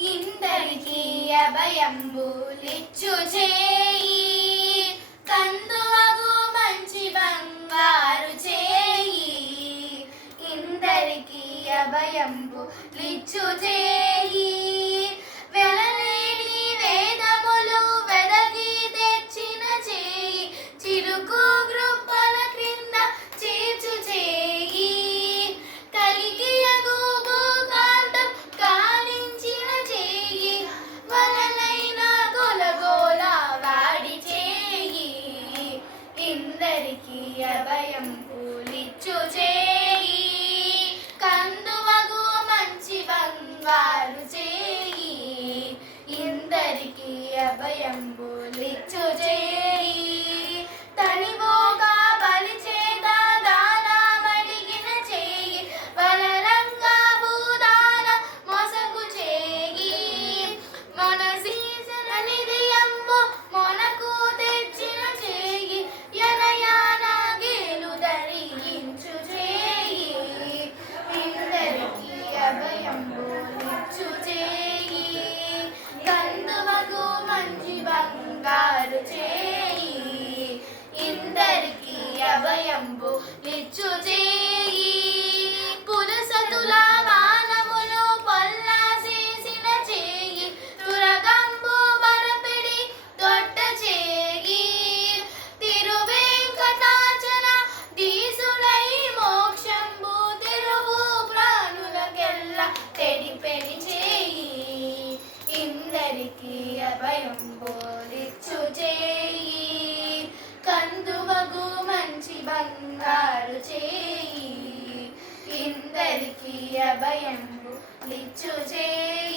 ఇందరికీ అభయంబులిచ్చు చేయి, కందువగు మంచి బంగారు చేయి. ఇందరికీ అభయంబులిచ్చు చేయి, వెలలేని వేదములు వెదకి తెచ్చిన చేయి. చిరుకు గృప్పల క్రింద చేర్చు చేయి, కలికి ఎగుగు కాంతం కాలించిన చేయి. వలలైన గొలగోల వాడి చేయి, ఇందరికీ అభయంబులిచ్చు చేయి, కందువగు మంచి బంగారు చేయి. ఇందరికీ అభయంబులిచ్చు చేయి, తనివోగా బలిచేత దానమడిగిన చేయి. బలరంగా భూదాన మొసగు చేయి, మనసీసన నిధియంబు మొనకు తెచ్చిన చేయి. యనయాన గేలు ధరించు చేయి, ఇందరికీ అభయంబులిచ్చు చేయి, కందువగు మంచి బంగారు చేయి. ఇందరికీ అభయంబులిచ్చు చేయి, పురుషతుల మానములు పొల్లాసేసిన చేయి. తురగంబు బరపిడి దొడ్డ చేయి, తిరువేంకటాచల దీసులై మోక్షంబు తిరువు ప్రాణులకెల్ల తెడిపెడి చేయి. ఇందరికీ అభయంబులిచ్చు చేయి, కందువగు మంచి బంగారు చేయి. ఇందరికీ అభయంబులిచ్చు చేయి.